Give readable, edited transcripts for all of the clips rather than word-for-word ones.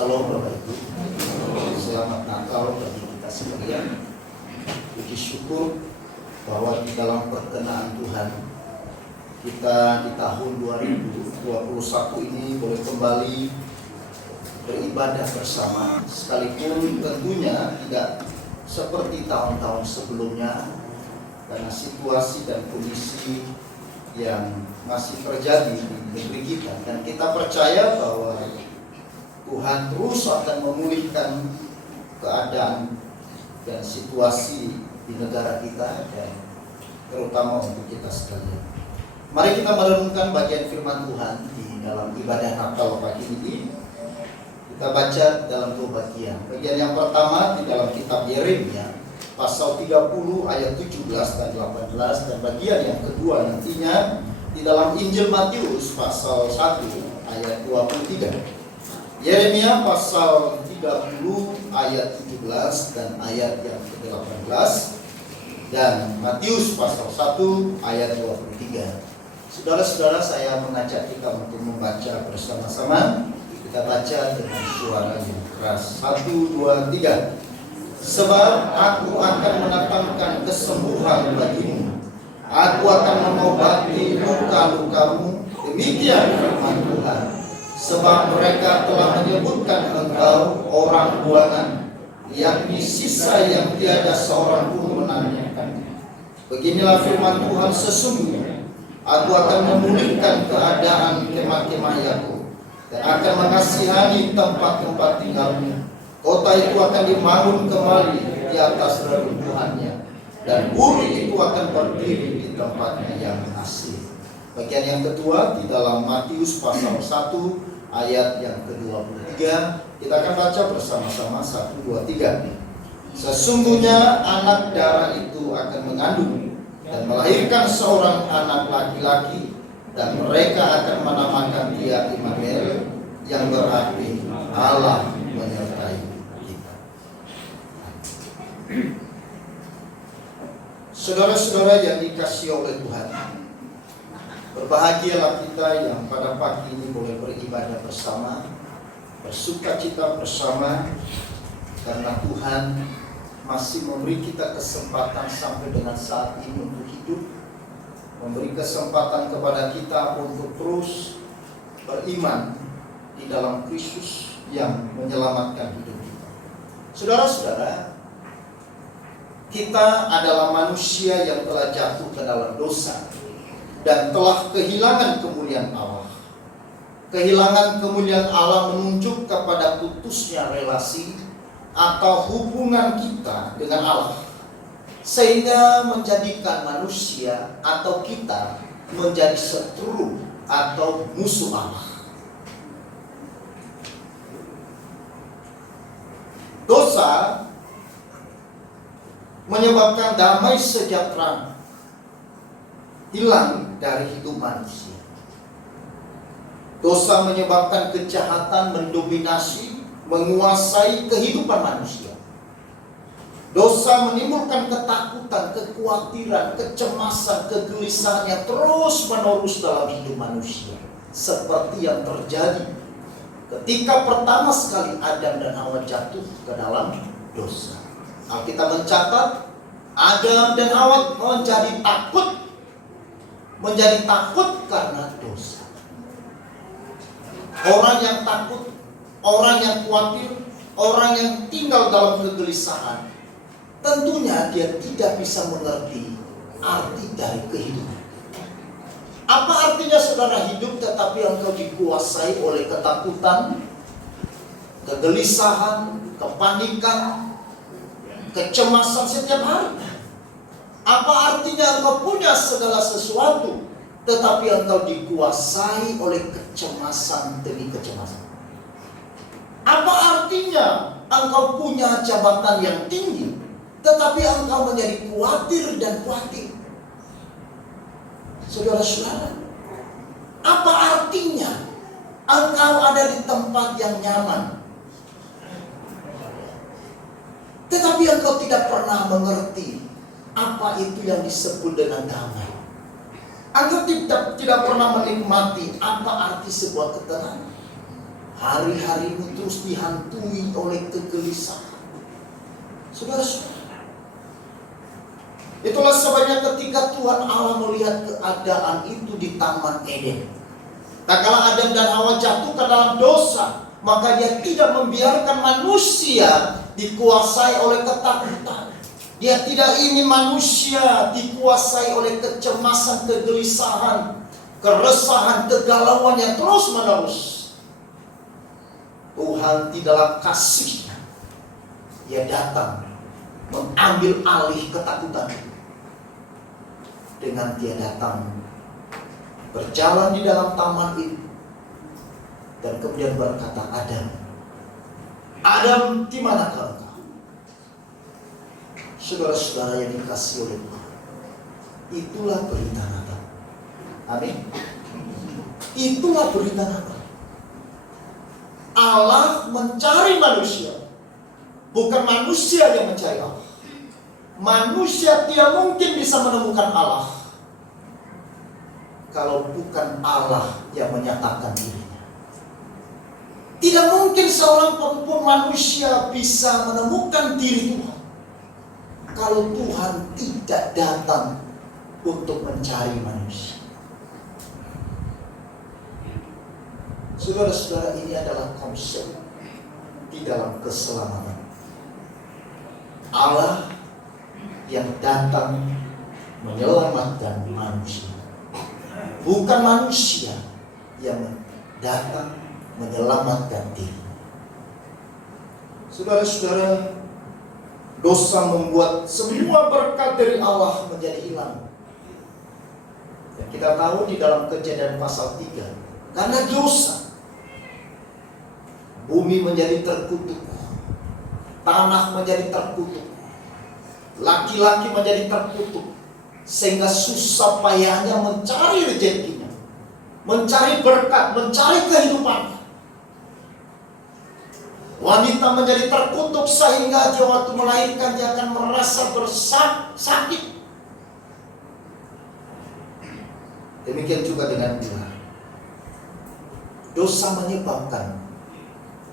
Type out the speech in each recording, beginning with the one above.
Salam Bapak Ibu. Selamat Natal bagi kita sekalian. Puji syukur bahwa di dalam perkenaan Tuhan kita di tahun 2021 ini boleh kembali beribadah bersama, sekalipun tentunya tidak seperti tahun-tahun sebelumnya karena situasi dan kondisi yang masih terjadi di negeri kita, dan kita percaya bahwa Tuhan terus akan memulihkan keadaan dan situasi di negara kita dan terutama untuk kita sekalian. Mari kita merenungkan bagian firman Tuhan di dalam ibadah Natal pagi ini. Kita baca dalam dua bagian. Bagian yang pertama di dalam kitab Yeremia pasal 30 ayat 17 dan 18, dan bagian yang kedua nantinya di dalam Injil Matius pasal 1 ayat 23. Yeremia pasal 30 ayat 17 dan ayat yang ke-18, dan Matius pasal 1 ayat 23. Saudara-saudara, saya mengajak kita untuk membaca bersama-sama. Kita baca dengan suara yang keras. 1, 2, 3. Sebab aku akan mendatangkan kesembuhan bagimu, aku akan mengobati luka-lukamu, demikian firman Tuhan. Sebab mereka telah menyebutkan engkau orang buangan, yakni sisa yang tiada seorang pun menanyakan. Beginilah firman Tuhan, sesungguhnya aku akan memulihkan keadaan kemah-kemah Yakub dan akan mengasihani tempat-tempat tinggalnya. Kota itu akan dibangun kembali di atas reruntuhannya, dan Uri itu akan berdiri di tempatnya yang asli. Bagian yang kedua di dalam Matius pasal 1 ayat yang ke-23. Kita akan baca bersama-sama. 1, 2, 3. Sesungguhnya anak darah itu akan mengandung dan melahirkan seorang anak laki-laki, dan mereka akan menamakan dia Immanuel, yang berarti Allah menyertai kita. Saudara-saudara yang dikasihi oleh Tuhan, berbahagialah kita yang pada pagi ini boleh beribadah bersama, bersukacita bersama, karena Tuhan masih memberi kita kesempatan sampai dengan saat ini untuk hidup, memberi kesempatan kepada kita untuk terus beriman di dalam Kristus yang menyelamatkan hidup kita. Saudara-saudara, kita adalah manusia yang telah jatuh ke dalam dosa dan telah kehilangan kemuliaan Allah. Kehilangan kemuliaan Allah menunjuk kepada putusnya relasi atau hubungan kita dengan Allah, sehingga menjadikan manusia atau kita menjadi seteru atau musuh Allah. Dosa menyebabkan damai sejahtera hilang dari hidup manusia. Dosa menyebabkan kejahatan mendominasi, menguasai kehidupan manusia. Dosa menimbulkan ketakutan, kekhawatiran, kecemasan, kegelisahan yang terus-menerus dalam hidup manusia, seperti yang terjadi ketika pertama sekali Adam dan Hawa jatuh ke dalam dosa. Alkitab mencatat Adam dan Hawa menjadi takut karena dosa. Orang yang takut, orang yang khawatir, orang yang tinggal dalam kegelisahan, tentunya dia tidak bisa mengerti arti dari kehidupan. Apa artinya saudara hidup tetapi engkau dikuasai oleh ketakutan, kegelisahan, kepanikan, kecemasan setiap hari? Apa artinya engkau punya segala sesuatu tetapi engkau dikuasai oleh kecemasan demi kecemasan? Apa artinya engkau punya jabatan yang tinggi tetapi engkau menjadi khawatir dan khawatir? Saudara-saudara, apa artinya engkau ada di tempat yang nyaman tetapi engkau tidak pernah mengerti apa itu yang disebut dengan damai? Engkau tidak pernah menikmati apa arti sebuah ketenangan. hari-harimu terus dihantui oleh kegelisahan. Saudara-saudara, itulah sebabnya ketika Tuhan Allah melihat keadaan itu di Taman Eden, tak kala Adam dan Hawa jatuh ke dalam dosa, maka Dia tidak membiarkan manusia dikuasai oleh ketakutan. Dia tidak ingin manusia dikuasai oleh kecemasan, kegelisahan, keresahan, kegalauan yang terus-menerus. Tuhan di dalam kasih-Nya, Dia datang mengambil alih ketakutan itu. Dengan Dia datang berjalan di dalam taman itu, dan kemudian berkata, Adam, Adam, di manakah engkau? Saudara-saudara yang dikasihi oleh Tuhan, itulah berita Natal. Amin. Itulah berita Natal. Allah mencari manusia, bukan manusia yang mencari Allah. Manusia tidak mungkin bisa menemukan Allah kalau bukan Allah yang menyatakan dirinya. Tidak mungkin seorang pun manusia bisa menemukan diri Tuhan kalau Tuhan tidak datang untuk mencari manusia. Saudara-saudara, ini adalah konsep di dalam keselamatan. Allah yang datang menyelamatkan manusia, bukan manusia yang datang menyelamatkan diri. Saudara-saudara, dosa membuat semua berkat dari Allah menjadi hilang. Dan kita tahu di dalam Kejadian pasal 3, karena dosa, bumi menjadi terkutuk, tanah menjadi terkutuk, laki-laki menjadi terkutuk, sehingga susah payahnya mencari rezekinya, mencari berkat, mencari kehidupan. Wanita menjadi terkutuk sehingga dia waktu melahirkan dia akan merasa sakit. Demikian juga dengan dia. Dosa menyebabkan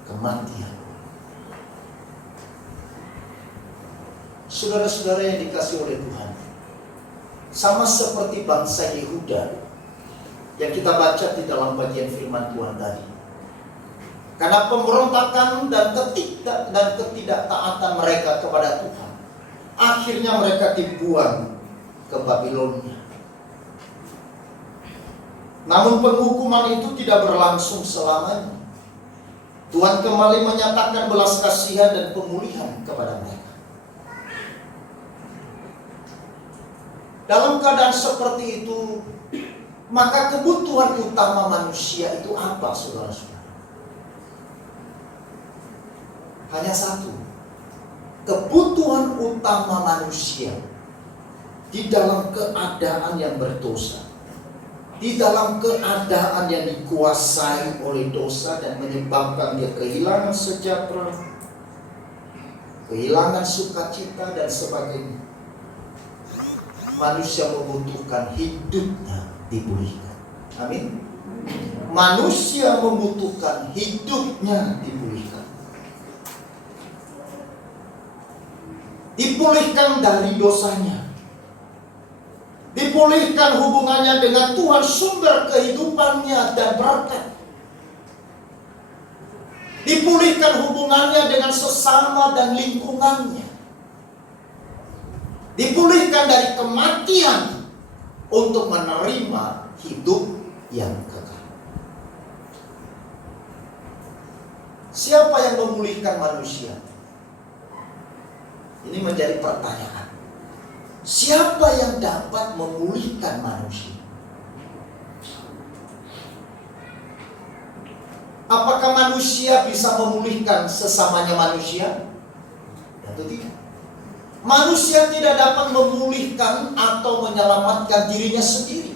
kematian. Saudara-saudara yang dikasihi oleh Tuhan, sama seperti bangsa Yehuda yang kita baca di dalam bagian firman Tuhan tadi. Karena pemberontakan dan ketidaktaatan mereka kepada Tuhan, akhirnya mereka dibuang ke Babilonia. Namun penghukuman itu tidak berlangsung selamanya. Tuhan kembali menyatakan belas kasihan dan pemulihan kepada mereka. Dalam keadaan seperti itu, maka kebutuhan utama manusia itu apa, saudara-saudara? Hanya satu. Kebutuhan utama manusia di dalam keadaan yang berdosa, di dalam keadaan yang dikuasai oleh dosa dan menyebabkan dia kehilangan sejahtera, kehilangan sukacita dan sebagainya. Manusia membutuhkan hidupnya dipulihkan. Amin. Manusia membutuhkan hidupnya dipulihkan. Dipulihkan dari dosanya, dipulihkan hubungannya dengan Tuhan, sumber kehidupannya dan berkat, dipulihkan hubungannya dengan sesama dan lingkungannya, dipulihkan dari kematian untuk menerima hidup yang kekal. Siapa yang memulihkan manusia? Ini menjadi pertanyaan. Siapa yang dapat memulihkan manusia? Apakah manusia bisa memulihkan sesamanya manusia? Tentu tidak. Manusia tidak dapat memulihkan atau menyelamatkan dirinya sendiri.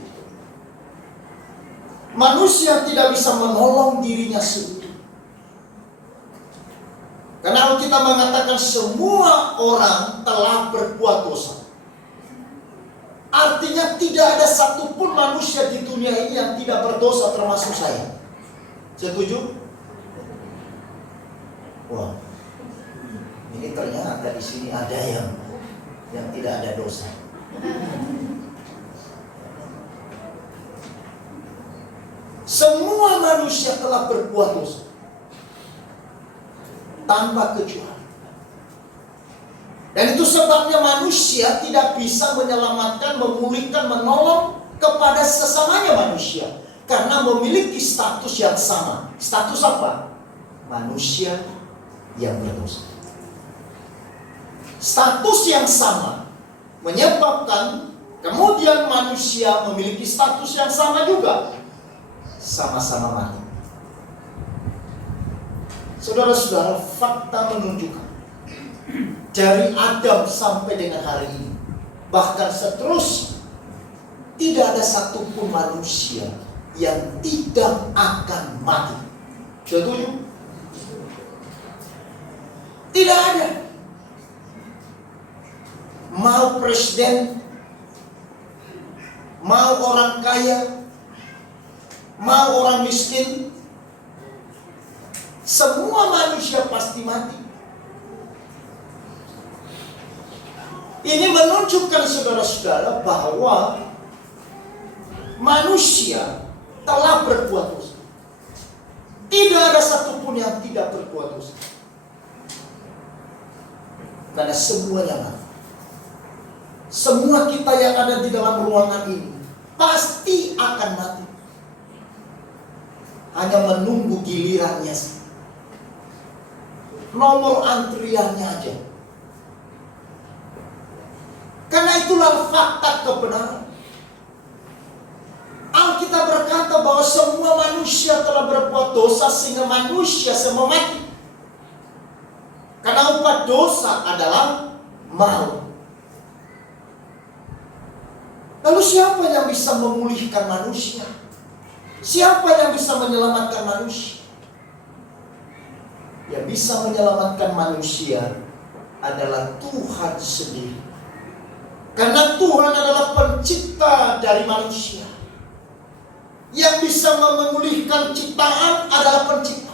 Manusia tidak bisa menolong dirinya sendiri. Karena kita mengatakan semua orang telah berbuat dosa. Artinya tidak ada satupun manusia di dunia ini yang tidak berdosa, termasuk saya. Setuju? Wah, ini ternyata di sini ada yang tidak ada dosa. Semua manusia telah berbuat dosa tanpa kecuali. Dan itu sebabnya manusia tidak bisa menyelamatkan, memulihkan, menolong kepada sesamanya manusia, karena memiliki status yang sama. Status apa? Manusia yang berdosa. Status yang sama menyebabkan kemudian manusia memiliki status yang sama juga, sama-sama mati. Saudara-saudara, fakta menunjukkan dari Adam sampai dengan hari ini, bahkan seterusnya, tidak ada satupun manusia yang tidak akan mati. Setuju? Tidak ada. Mau presiden, mau orang kaya, mau orang miskin, semua manusia pasti mati. Ini menunjukkan saudara-saudara bahwa manusia telah berbuat dosa. Tidak ada satupun yang tidak berbuat dosa, karena semuanya mati. Semua kita yang ada di dalam ruangan ini pasti akan mati. Hanya menunggu gilirannya, nomor antriannya aja. Karena itulah fakta kebenaran. Alkitab berkata bahwa semua manusia telah berbuat dosa sehingga manusia semua mati. Karena upah dosa adalah maut. Lalu siapa yang bisa memulihkan manusia? Siapa yang bisa menyelamatkan manusia? Yang bisa menyelamatkan manusia adalah Tuhan sendiri. Karena Tuhan adalah pencipta dari manusia. Yang bisa memulihkan ciptaan adalah pencipta.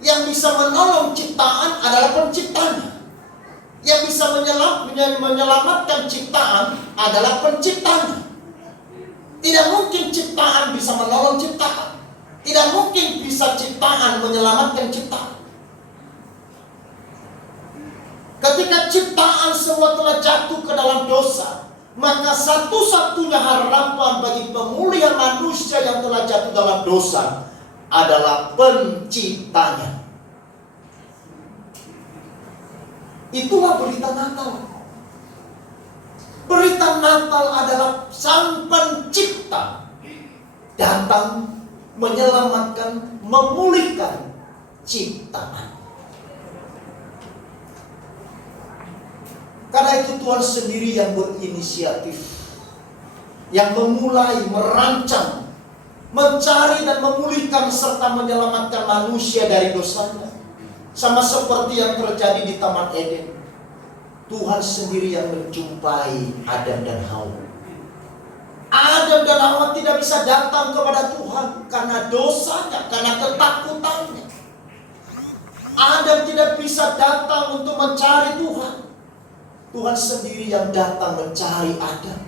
Yang bisa menolong ciptaan adalah penciptanya. Yang bisa menyelamatkan ciptaan adalah penciptanya. Tidak mungkin ciptaan bisa menolong ciptaan. Tidak mungkin bisa ciptaan menyelamatkan ciptaan. Ketika ciptaan semua telah jatuh ke dalam dosa, maka satu-satunya harapan bagi pemulihan manusia yang telah jatuh dalam dosa adalah penciptanya. Itulah berita Natal. Berita Natal adalah Sang Pencipta datang menyelamatkan, memulihkan ciptaan. Karena itu Tuhan sendiri yang berinisiatif, yang memulai, merancang, mencari dan memulihkan serta menyelamatkan manusia dari dosanya. Sama seperti yang terjadi di Taman Eden. Tuhan sendiri yang menjumpai Adam dan Hawa. Adam dan Hawa tidak bisa datang kepada Tuhan karena dosanya, karena ketakutannya. Adam tidak bisa datang untuk mencari Tuhan. Tuhan sendiri yang datang mencari Adam.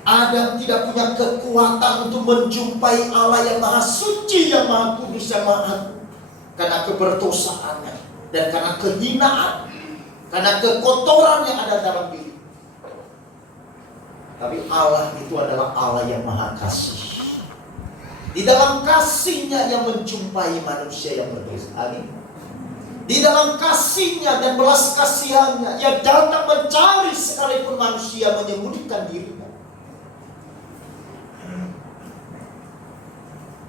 Adam tidak punya kekuatan untuk menjumpai Allah yang maha suci, yang maha kudus, yang maha agung. Karena keberdosaannya dan karena kehinaan, karena kekotoran yang ada dalam diri. Tapi Allah itu adalah Allah yang maha kasih. Di dalam kasihnya yang menjumpai manusia yang berdosa. Amin. Di dalam kasihnya dan belas kasihannya, ia datang mencari sekalipun manusia menyembunyikan dirinya.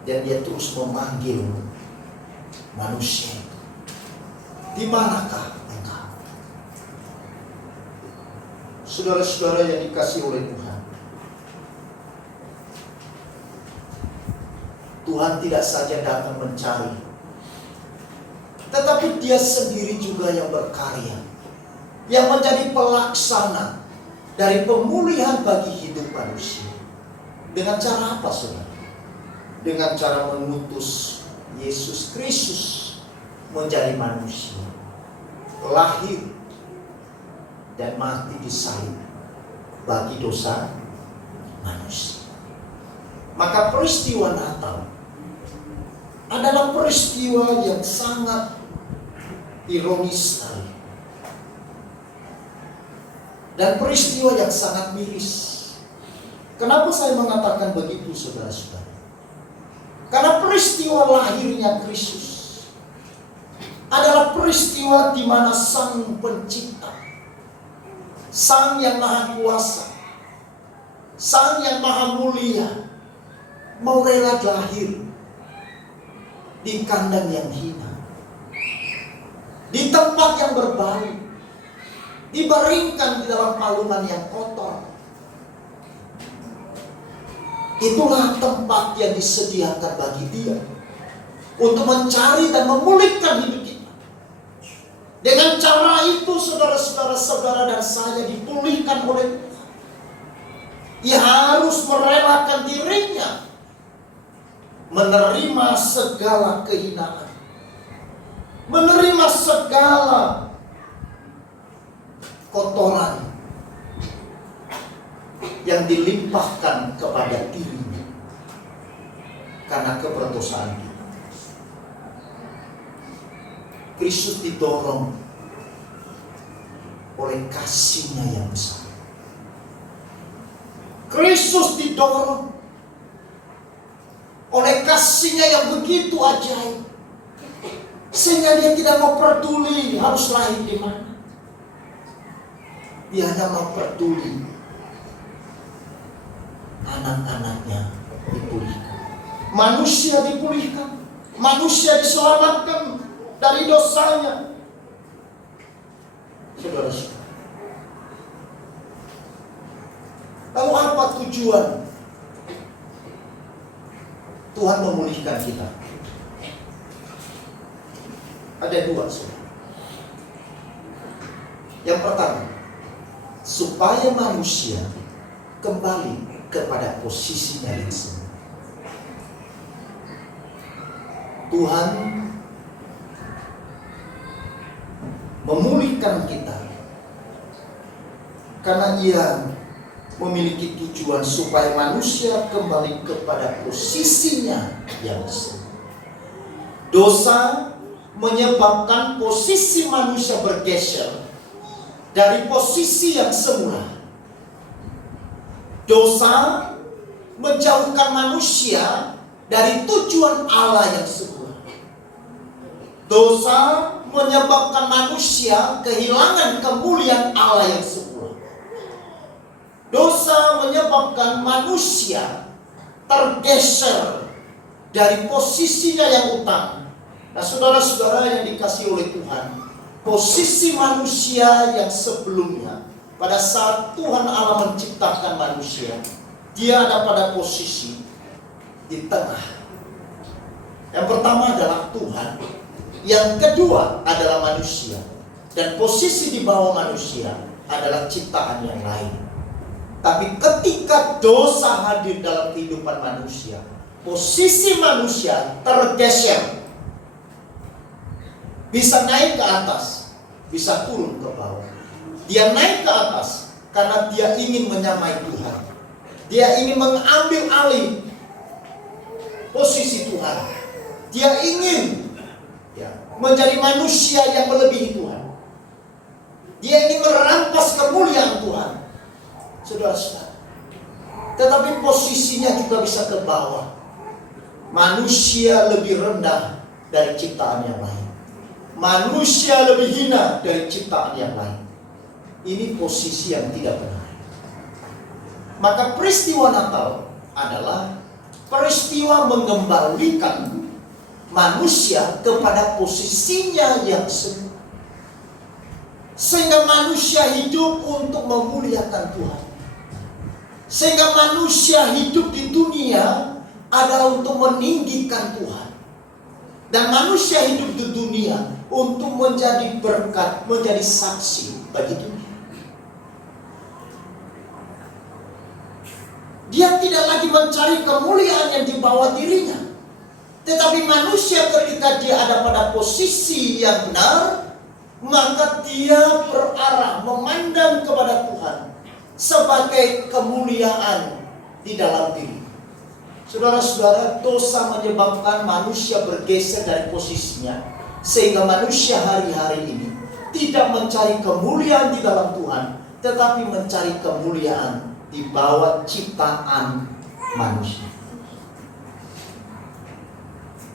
Dan dia terus memanggil manusia. Di manakah engkau? Saudara-saudara yang dikasihi oleh Tuhan, Tuhan tidak saja datang mencari, tetapi dia sendiri juga yang berkarya, yang menjadi pelaksana dari pemulihan bagi hidup manusia. Dengan cara apa, saudara? Dengan cara mengutus Yesus Kristus menjadi manusia, lahir dan mati di salib bagi dosa manusia. Maka peristiwa Natal adalah peristiwa yang sangat ironis sekali, dan peristiwa yang sangat miris. Kenapa saya mengatakan begitu, saudara-saudara? Karena peristiwa lahirnya Kristus adalah peristiwa di mana Sang Pencipta, Sang yang Maha Kuasa, Sang yang Maha Mulia, mau rela lahir di kandang yang hina, di tempat yang berbau, dibaringkan di dalam palungan yang kotor. Itulah tempat yang disediakan bagi Dia untuk mencari dan memulihkan hidup kita. Dengan cara itu saudara dan saya dipulihkan oleh Tuhan. Ia harus merelakan dirinya menerima segala kehinaan, menerima segala kotoran yang dilimpahkan kepada dirinya karena keberdosan kita. Kristus didorong oleh kasih-Nya yang besar. Kristus didorong oleh kasih-Nya yang begitu ajaib, sehingga Dia tidak mau peduli harus lahir di mana. Dia hanya mau peduli anak-anaknya dipulihkan, manusia dipulihkan, manusia diselamatkan dari dosanya. Saudara-saudara, lalu apa tujuan Tuhan memulihkan kita? Ada dua, saudara. Yang pertama, supaya manusia kembali kepada posisinya yang semula. Tuhan memulihkan kita karena Ia memiliki tujuan supaya manusia kembali kepada posisinya yang semula. Dosa menyebabkan posisi manusia bergeser dari posisi yang semula. Dosa menjauhkan manusia dari tujuan Allah yang semula. Dosa menyebabkan manusia kehilangan kemuliaan Allah yang semula. Dosa menyebabkan manusia tergeser dari posisinya yang utama. Nah, saudara-saudara yang dikasihi oleh Tuhan, posisi manusia yang sebelumnya, pada saat Tuhan Allah menciptakan manusia, Dia ada pada posisi di tengah. Yang pertama adalah Tuhan, yang kedua adalah manusia, dan posisi di bawah manusia adalah ciptaan yang lain. Tapi ketika dosa hadir dalam kehidupan manusia, posisi manusia tergeser, bisa naik ke atas, bisa turun ke bawah. Dia naik ke atas karena dia ingin menyamai Tuhan. Dia ingin mengambil alih posisi Tuhan. Dia ingin menjadi manusia yang melebihi Tuhan. Dia ingin merampas kemuliaan Tuhan. Saudara-saudara, tetapi posisinya juga bisa ke bawah. Manusia lebih rendah dari ciptaan yang lain. Manusia lebih hina dari ciptaan yang lain. Ini posisi yang tidak benar. Maka peristiwa Natal adalah peristiwa mengembalikan manusia kepada posisinya yang semula, sehingga manusia hidup untuk memuliakan Tuhan. Sehingga manusia hidup di dunia adalah untuk meninggikan Tuhan. Dan manusia hidup di dunia untuk menjadi berkat, menjadi saksi bagi dunia. Dia tidak lagi mencari kemuliaan yang di bawah dirinya, Tetapi manusia ketika dia ada pada posisi yang benar, maka dia berarah memandang kepada Tuhan sebagai kemuliaan di dalam diri. Saudara-saudara, dosa menyebabkan manusia bergeser dari posisinya, sehingga manusia hari-hari ini tidak mencari kemuliaan di dalam Tuhan, tetapi mencari kemuliaan di bawah ciptaan manusia.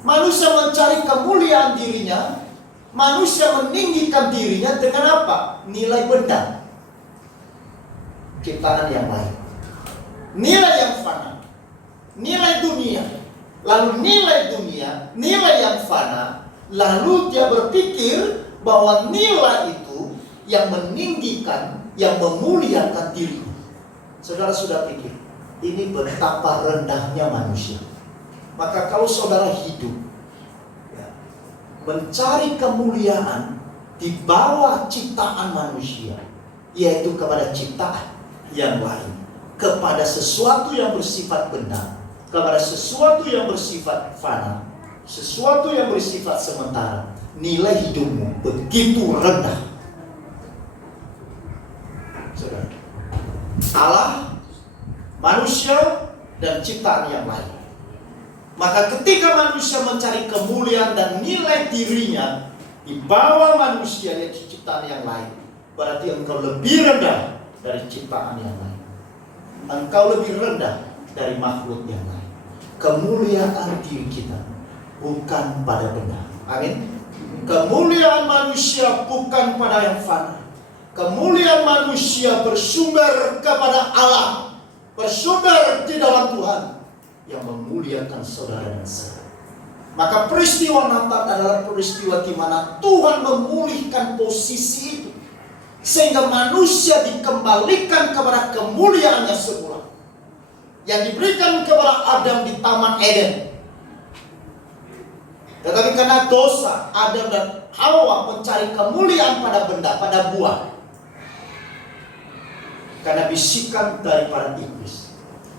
Manusia mencari kemuliaan dirinya, manusia meninggikan dirinya dengan apa? Nilai benda, ciptaan yang lain, nilai yang fana, nilai dunia. Lalu nilai dunia, nilai yang fana, lalu dia berpikir bahwa nilai itu yang meninggikan, yang memuliakan diri. Saudara sudah pikir, ini betapa rendahnya manusia. Maka kalau saudara hidup mencari kemuliaan di bawah ciptaan manusia, yaitu kepada ciptaan yang lain, kepada sesuatu yang bersifat benda, kepada sesuatu yang bersifat fana, sesuatu yang bersifat sementara, nilai hidupmu begitu rendah. Saudara, Allah, manusia, dan ciptaan yang lain. Maka ketika manusia mencari kemuliaan dan nilai dirinya di bawah manusia, yaitu ciptaan yang lain, berarti engkau lebih rendah dari ciptaan yang lain. Engkau lebih rendah dari makhluk yang lain. Kemuliaan diri kita bukan pada benda. Amin. Kemuliaan manusia bukan pada yang fana. Kemuliaan manusia bersumber kepada Allah, bersumber di dalam Tuhan yang memuliakan saudara dan saya. Maka peristiwa Natal adalah peristiwa di mana Tuhan memulihkan posisi itu, sehingga manusia dikembalikan kepada kemuliaannya semula yang diberikan kepada Adam di Taman Eden. Tetapi karena dosa, Adam dan Hawa mencari kemuliaan pada benda, pada buah, karena bisikan daripada iblis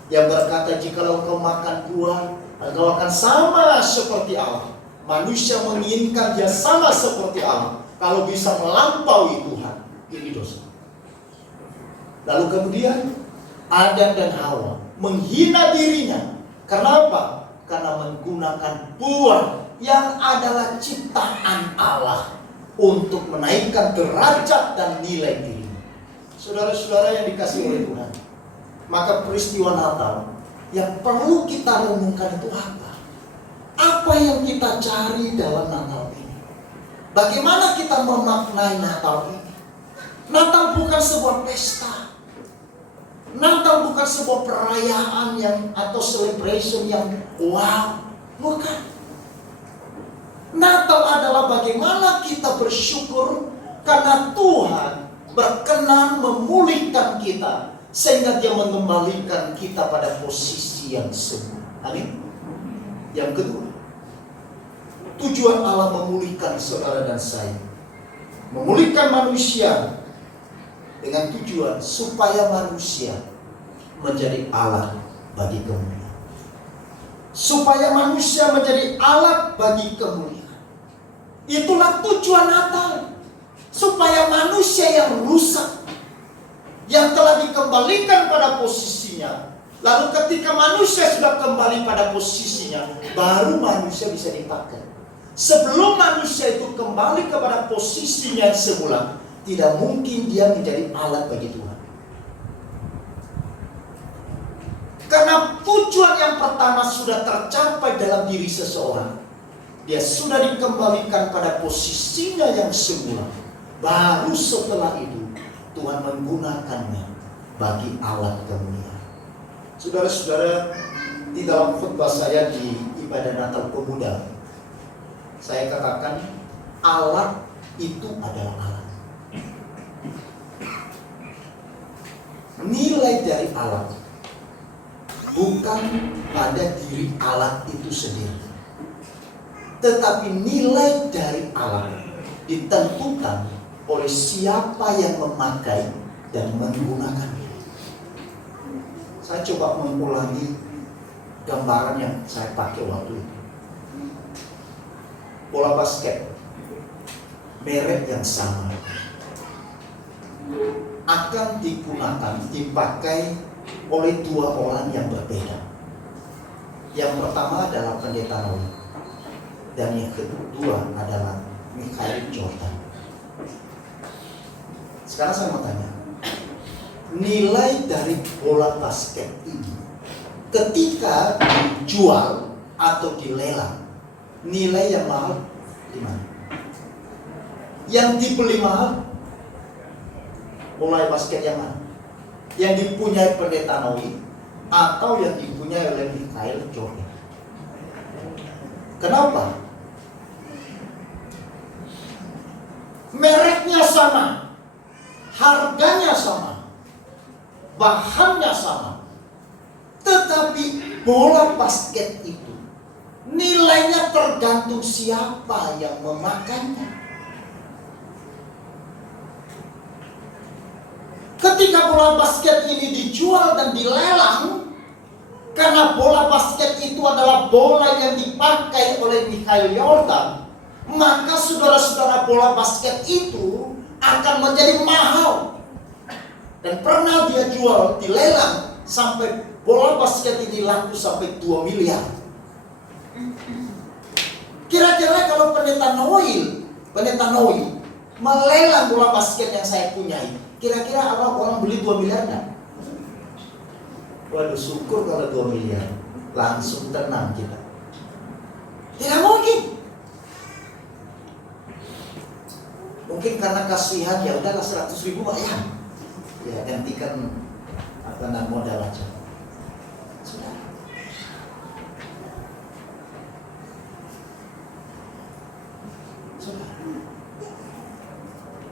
yang berkata, jikalau engkau makan buah, engkau akan sama seperti Allah. Manusia menginginkan dia sama seperti Allah, kalau bisa melampaui Tuhan. Ini dosa. Lalu kemudian Adam dan Hawa menghina dirinya. Karena apa? Karena menggunakan buah yang adalah ciptaan Allah untuk menaikkan derajat dan nilai diri. Saudara-saudara yang dikasihi oleh Tuhan, maka peristiwa Natal yang perlu kita renungkan itu apa? Apa yang kita cari dalam Natal ini? Bagaimana kita memaknai Natal ini? Natal bukan sebuah pesta. Natal bukan sebuah perayaan yang atau celebration yang wow. Bukan. Natal adalah bagaimana kita bersyukur karena Tuhan berkenan memulihkan kita, sehingga dia mengembalikan kita pada posisi yang semula. Amin. Yang kedua, tujuan Allah memulihkan saudara dan saya, memulihkan manusia dengan tujuan supaya manusia menjadi alat bagi kemuliaan. Supaya manusia menjadi alat bagi kemuliaan. Itulah tujuan Natal. Supaya manusia yang rusak, yang telah dikembalikan pada posisinya, lalu ketika manusia sudah kembali pada posisinya, baru manusia bisa dipakai. Sebelum manusia itu kembali kepada posisinya semula, tidak mungkin dia menjadi alat bagi Tuhan. Karena tujuan yang pertama sudah tercapai dalam diri seseorang, dia sudah dikembalikan pada posisinya yang semula. Baru setelah itu Tuhan menggunakannya bagi alat kemuliaan. Saudara-saudara, di dalam khutbah saya di ibadah Natal Pemuda, saya katakan alat itu adalah alat. Nilai dari alat bukan pada diri alat itu sendiri, tetapi nilai dari alat ditentukan oleh siapa yang memakai dan menggunakannya. Saya coba mengulangi gambaran yang saya pakai waktu itu. bola basket merek yang sama akan digunakan, dipakai oleh dua orang yang berbeda. Yang pertama adalah pendeta Noe, dan yang kedua adalah Michael Jordan. Sekarang saya mau tanya, nilai dari bola basket ini ketika dijual atau dilelang, nilai yang mahal di mana? Yang dibeli mahal bola basket yang mana? Yang dipunyai pendeta Noe atau yang dipunyai oleh Michael Jordan? Kenapa? Mereknya sama, harganya sama, bahannya sama, tetapi bola basket itu nilainya tergantung siapa yang memakainya. Ketika bola basket ini dijual dan dilelang, karena bola basket itu adalah bola yang dipakai oleh Michael Jordan, maka saudara-saudara bola basket itu akan menjadi mahal. Dan pernah dia jual, dilelang, sampai bola basket ini laku sampai 2 miliar. Kira-kira kalau pendeta Noe melelang bola basket yang saya punyai, kira-kira orang beli 2 miliar enggak? Waduh, syukur kalau 2 miliar. Langsung tenang kita. Tidak mungkin. Mungkin karena kasihan, ya udahlah 100.000 Pak ya. Ya gantikan modal aja. Sudah.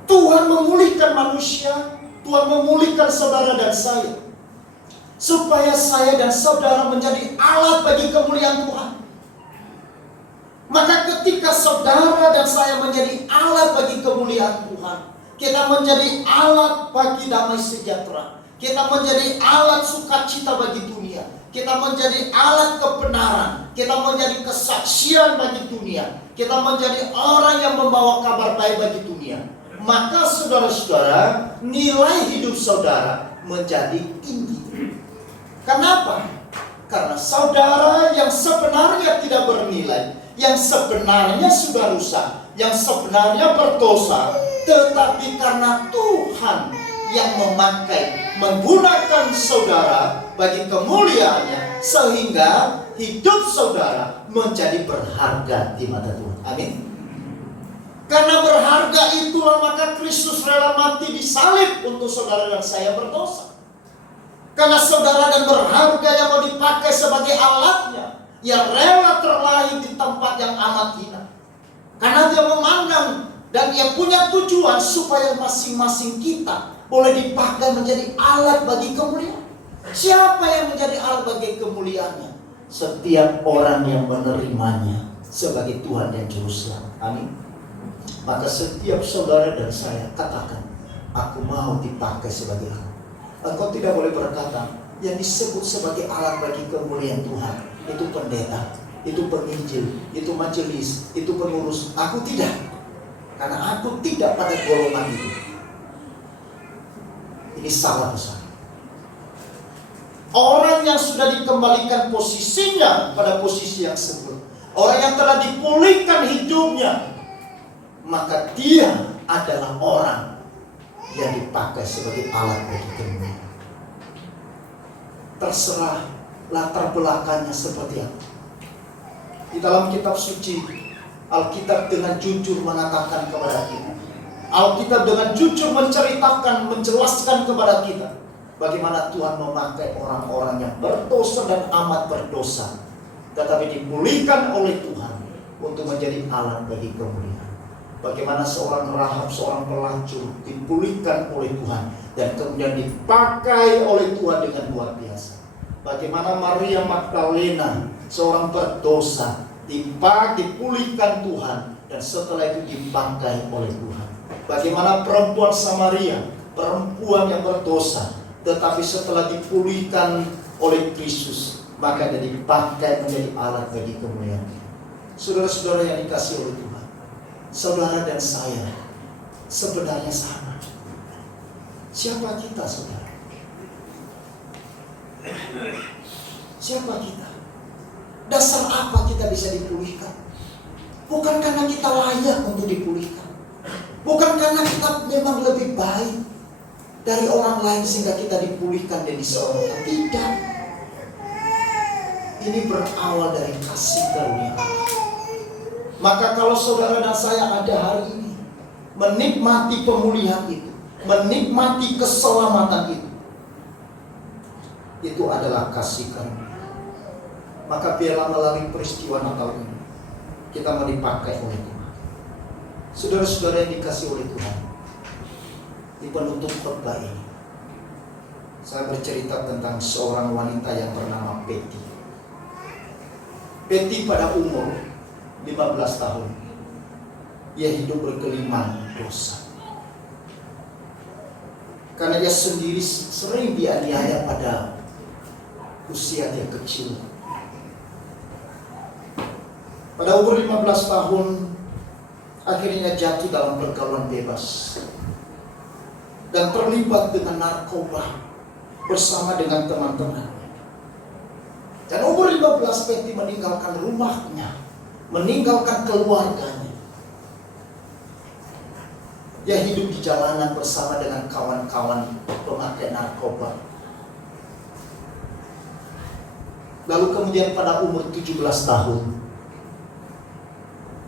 Tuhan memulihkan manusia, Tuhan memulihkan saudara dan saya, supaya saya dan saudara menjadi alat bagi kemuliaan Tuhan. Maka ketika saudara dan saya menjadi alat bagi kemuliaan Tuhan, kita menjadi alat bagi damai sejahtera, kita menjadi alat sukacita bagi dunia, kita menjadi alat kebenaran, kita menjadi kesaksian bagi dunia, kita menjadi orang yang membawa kabar baik bagi dunia. Maka saudara-saudara, nilai hidup saudara menjadi tinggi. Kenapa? Karena saudara yang sebenarnya tidak bernilai, yang sebenarnya sudah rusak, yang sebenarnya berdosa, tetapi karena Tuhan yang menggunakan saudara bagi kemuliaannya, sehingga hidup saudara menjadi berharga di mata Tuhan. Amin. Karena berharga itulah maka Kristus rela mati di salib untuk saudara dan saya berdosa. Karena saudara dan berharga yang mau dipakai sebagai alatnya, yang rela terlahir di tempat yang amat hina. Karena dia memandang dan dia punya tujuan supaya masing-masing kita boleh dipakai menjadi alat bagi kemuliaan. Siapa yang menjadi alat bagi kemuliaannya? Setiap orang yang menerimanya sebagai Tuhan dan Juru Selamat. Amin. Maka setiap saudara dan saya katakan, aku mau dipakai sebagai alat. Engkau tidak boleh berkata, yang disebut sebagai alat bagi kemuliaan Tuhan itu pendeta, itu penginjil, itu majelis, itu pengurus. Aku tidak, karena aku tidak pada golongan itu. Ini salah besar. Orang yang sudah dikembalikan posisinya pada posisi yang semula, orang yang telah dipulihkan hidupnya, maka dia adalah orang yang dipakai sebagai alat bagi kemuliaan. Terserah latar belakangnya seperti apa. Di dalam kitab suci, Alkitab dengan jujur mengatakan kepada kita, Alkitab dengan jujur menceritakan, menjelaskan kepada kita bagaimana Tuhan memakai orang-orang yang berdosa dan amat berdosa, tetapi dipulihkan oleh Tuhan untuk menjadi alat bagi kemuliaan. Bagaimana seorang Rahab, seorang pelacur dipulihkan oleh Tuhan dan kemudian dipakai oleh Tuhan dengan luar biasa. Bagaimana Maria Magdalena, seorang berdosa, dipulihkan Tuhan dan setelah itu dipakai oleh Tuhan. Bagaimana perempuan Samaria, perempuan yang berdosa, tetapi setelah dipulihkan oleh Kristus, maka dia dipakai menjadi alat bagi kemuliaan. Saudara-saudara yang dikasihi oleh Tuhan, saudara dan saya sebenarnya sama. Siapa kita, saudara? Siapa kita? Dasar apa kita bisa dipulihkan? Bukan karena kita layak untuk dipulihkan. Bukan karena kita memang lebih baik dari orang lain sehingga kita dipulihkan dan diselamatkan. Tidak. Ini berawal dari kasih karunia Allah. Maka kalau saudara dan saya ada hari ini menikmati pemulihan itu, menikmati keselamatan itu adalah kasih karunia. Maka biarlah melalui peristiwa Natal ini kita mau dipakai oleh Tuhan. Saudara-saudara yang dikasihi oleh Tuhan, di penutup khotbah ini saya bercerita tentang seorang wanita yang bernama Betty. Betty pada umur 15 tahun ia hidup bergelimang dosa. Karena dia sendiri sering dianiaya pada usia dia kecil. Pada umur 15 tahun akhirnya jatuh dalam pergaulan bebas dan terlibat dengan narkoba bersama dengan teman-teman. Dan umur 15 Betty meninggalkan rumahnya, meninggalkan keluarganya. Dia hidup di jalanan bersama dengan kawan-kawan pemakai narkoba. Lalu kemudian pada umur 17 tahun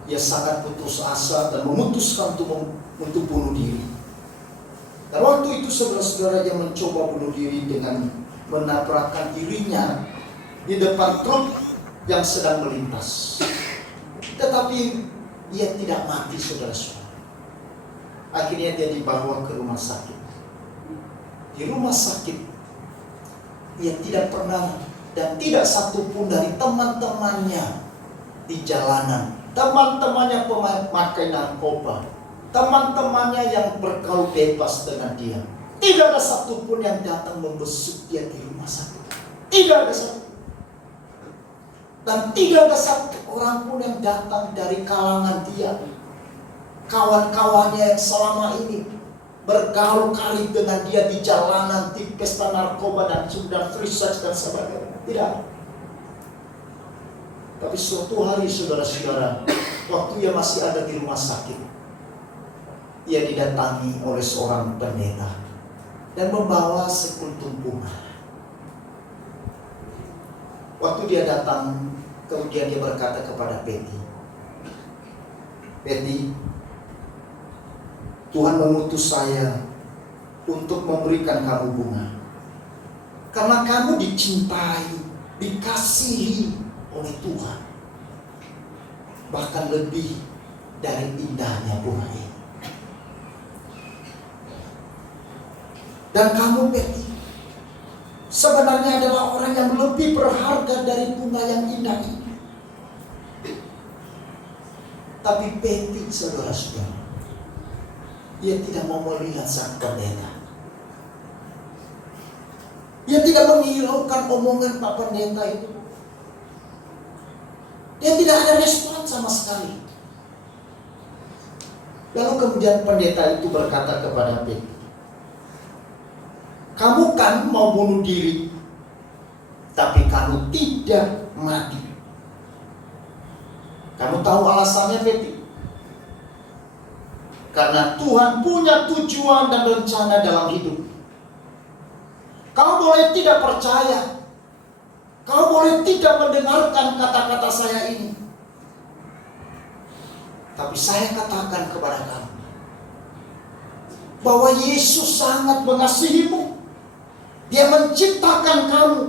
ia sangat putus asa dan memutuskan untuk bunuh diri. Dan waktu itu saudara-saudara yang mencoba bunuh diri dengan menabrakkan dirinya di depan truk yang sedang melintas. Tetapi ia tidak mati, saudara-saudara. Akhirnya dia dibawa ke rumah sakit. Di rumah sakit ia tidak pernah dan tidak satupun dari teman-temannya di jalanan, teman-temannya pemakai narkoba, teman-temannya yang bergaul bebas dengan dia, tidak ada satupun yang datang membesuk dia di rumah sakit. Tidak ada satu. Dan tidak ada satu orang pun yang datang dari kalangan dia, kawan-kawannya yang selama ini bergaul kali dengan dia di jalanan, di pesta narkoba dan sudah free sex dan sebagainya. Tidak. Tapi suatu hari saudara-saudara, waktu ia masih ada di rumah sakit, ia didatangi oleh seorang pendeta dan membawa sekuntum bunga. Waktu dia datang, kemudian dia berkata kepada Betty, Betty, Tuhan mengutus saya untuk memberikan kamu bunga. Karena kamu dicintai, dikasihi oleh Tuhan. Bahkan lebih dari indahnya bunga ini. Dan kamu, Betty, sebenarnya adalah orang yang lebih berharga dari bunga yang indah ini. Tapi Betty, saudara-saudara, dia tidak mau melihat sang pendeta. Dia tidak menghiraukan omongan Pak Pendeta itu. Dia tidak ada respon sama sekali. Lalu kemudian pendeta itu berkata kepada Betty, kamu kan mau bunuh diri, tapi kamu tidak mati. Kamu tahu alasannya, Betty? Karena Tuhan punya tujuan dan rencana dalam hidup. Kamu boleh tidak percaya, kamu boleh tidak mendengarkan kata-kata saya ini, tapi saya katakan kepada kamu bahwa Yesus sangat mengasihimu. Dia menciptakan kamu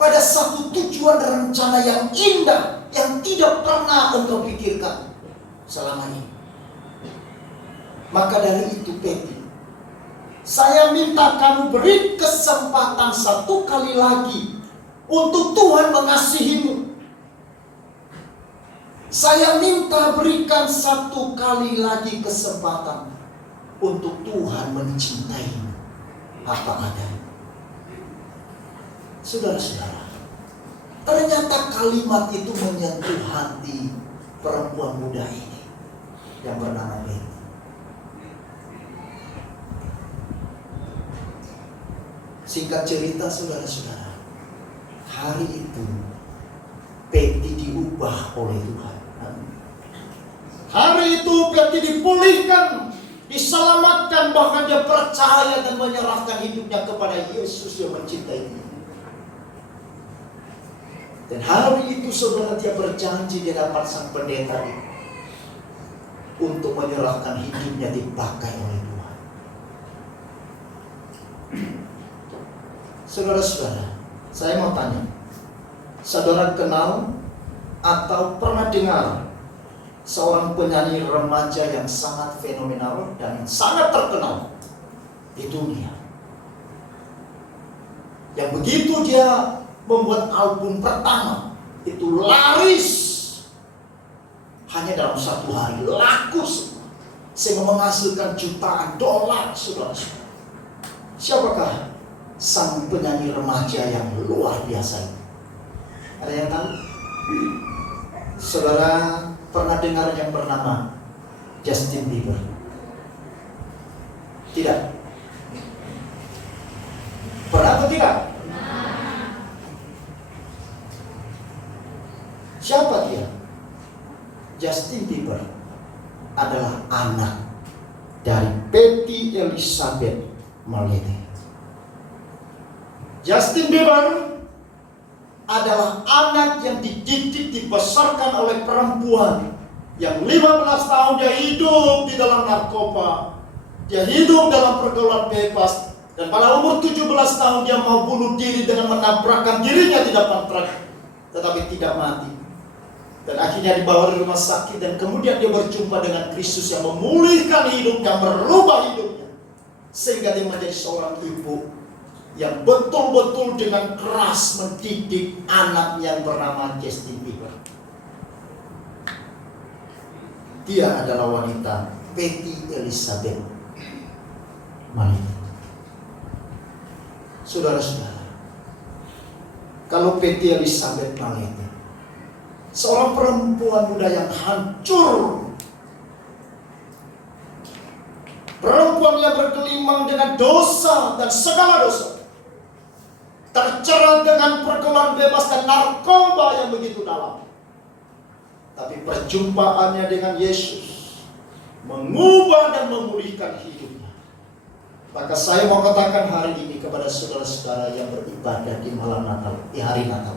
pada satu tujuan dan rencana yang indah yang tidak pernah engkau pikirkan selama ini. Maka dari itu, Betty, saya minta kamu beri kesempatan satu kali lagi untuk Tuhan mengasihimu. Saya minta berikan satu kali lagi kesempatan untuk Tuhan mencintaimu apa adanya. Saudara-saudara, Ternyata kalimat itu menyentuh hati perempuan muda ini yang bernama Betty. Singkat cerita saudara-saudara, hari itu Betty diubah oleh Tuhan. Hari itu Betty dipulihkan, diselamatkan, bahkan dia percaya dan menyerahkan hidupnya kepada Yesus yang mencintai dia. Dan hari itu saudara, dia berjanji di hadapan sang pendeta itu untuk menyerahkan hidupnya dipakai oleh Tuhan. Saudara-saudara, saya mau tanya, saudara kenal atau pernah dengar seorang penyanyi remaja yang sangat fenomenal dan sangat terkenal di dunia, yang begitu dia membuat album pertama itu laris, hanya dalam satu hari laku semua, sehingga menghasilkan jutaan dolar, saudara-saudara. Siapakah sang penyanyi remaja yang luar biasa itu? Ada yang tahu? Saudara pernah dengar yang bernama Justin Bieber? Tidak? Pernah atau tidak? Siapa dia? Justin Bieber adalah anak dari Betty Elizabeth Malete. Justin Bieber adalah anak yang dididik, dibesarkan oleh perempuan yang 15 tahun dia hidup di dalam narkoba. Dia hidup dalam pergaulan bebas. Dan pada umur 17 tahun dia mau bunuh diri dengan menabrakkan dirinya di depan truk, tetapi tidak mati. Dan akhirnya dibawa ke rumah sakit, dan kemudian dia berjumpa dengan Kristus yang memulihkan hidupnya, merubah hidupnya, sehingga dia menjadi seorang ibu yang betul-betul dengan keras mendidik anak yang bernama Justin Bieber. Dia adalah wanita Betty Elizabeth Malete. Saudara-saudara, kalau Betty Elizabeth Malete, seorang perempuan muda yang hancur, perempuan yang bergelimang dengan dosa dan segala dosa, terjerat dengan pergaulan bebas dan narkoba yang begitu dalam, tapi perjumpaannya dengan Yesus mengubah dan memulihkan hidupnya. Maka saya mau katakan hari ini kepada saudara-saudara yang beribadah di malam Natal, di hari Natal,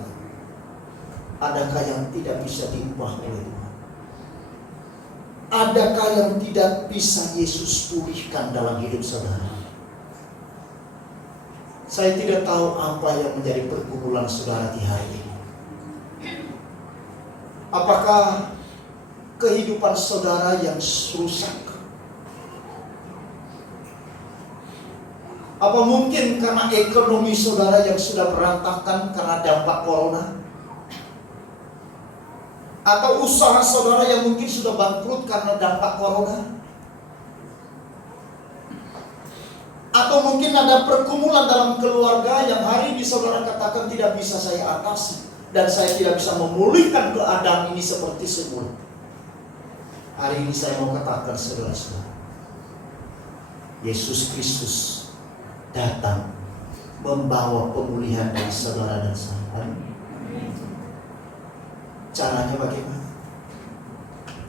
adakah yang tidak bisa diubah oleh Tuhan? Adakah yang tidak bisa Yesus pulihkan dalam hidup saudara? Saya tidak tahu apa yang menjadi pergumulan saudara di hari ini. Apakah kehidupan saudara yang rusak? Apa mungkin karena ekonomi saudara yang sudah berantakan karena dampak corona? Atau usaha saudara yang mungkin sudah bangkrut karena dampak corona? Atau mungkin ada pergumulan dalam keluarga yang hari ini saudara katakan tidak bisa saya atasi, dan saya tidak bisa memulihkan keadaan ini seperti semula. Hari ini saya mau katakan saudara-saudara, Yesus Kristus datang membawa pemulihan bagi saudara dan saya. Caranya bagaimana?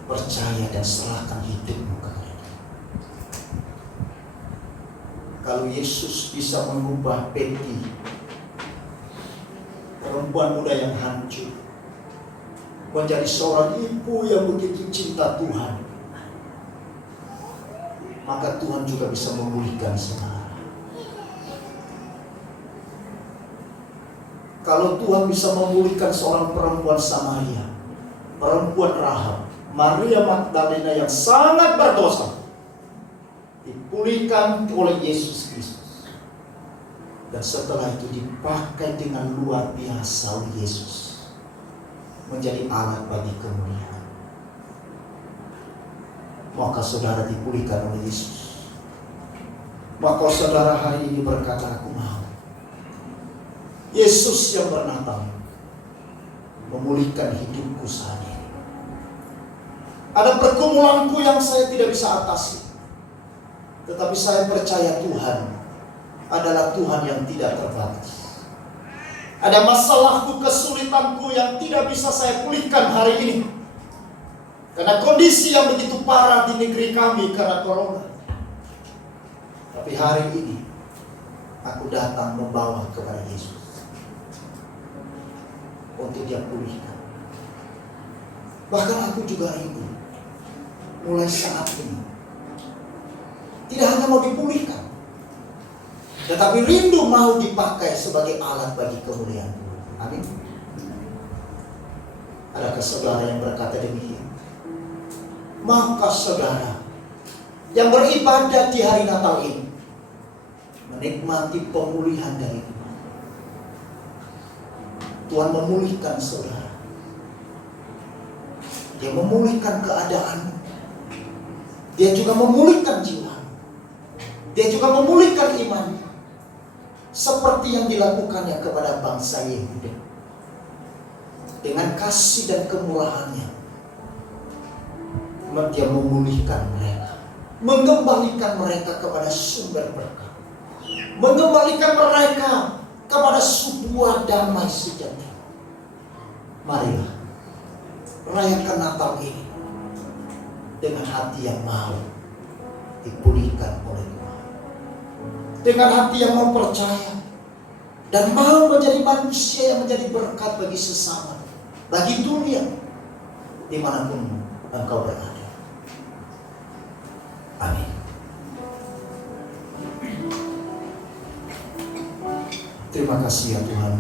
Percaya dan serahkan hidupmu kepada Dia. Kalau Yesus bisa mengubah Betty, perempuan muda yang hancur, menjadi seorang ibu yang begitu cinta Tuhan, maka Tuhan juga bisa memulihkan saudara. Kalau Tuhan bisa memulihkan seorang perempuan Samaria, perempuan Rahab, Maria Magdalena yang sangat berdosa, dipulihkan oleh Yesus Kristus, dan setelah itu dipakai dengan luar biasa oleh Yesus, menjadi alat bagi kemuliaan. Maka saudara dipulihkan oleh Yesus. Maka saudara hari ini berkata, aku mau Yesus yang bernatal memulihkan hidupku saat ini. Ada pergumulanku yang saya tidak bisa atasi, tetapi saya percaya Tuhan adalah Tuhan yang tidak terbatas. Ada masalahku, kesulitanku yang tidak bisa saya pulihkan hari ini, karena kondisi yang begitu parah di negeri kami karena corona. Tapi hari ini aku datang membawa kepada Yesus untuk Dia pulihkan. Bahkan aku juga rindu mulai saat ini tidak hanya mau dipulihkan, tetapi rindu mau dipakai sebagai alat bagi kemuliaan Tuhan. Amin. Adakah saudara yang berkata demikian? Maka saudara yang beribadah di hari Natal ini menikmati pemulihan dari Tuhan. Tuhan memulihkan saudara. Dia memulihkan keadaanmu. Dia juga memulihkan jiwa. Dia juga memulihkan imanmu. Seperti yang dilakukannya kepada bangsa Yehuda. Dengan kasih dan kemurahannya, Dia memulihkan mereka, mengembalikan mereka kepada sumber berkat, mengembalikan mereka kepada sebuah damai sejahtera. Marilah rayakan Natal ini dengan hati yang mau dipulihkan oleh Tuhan, dengan hati yang mau percaya dan mau menjadi manusia yang menjadi berkat bagi sesama, bagi dunia, dimanapun engkau berada. Amin. Terima kasih ya Tuhan.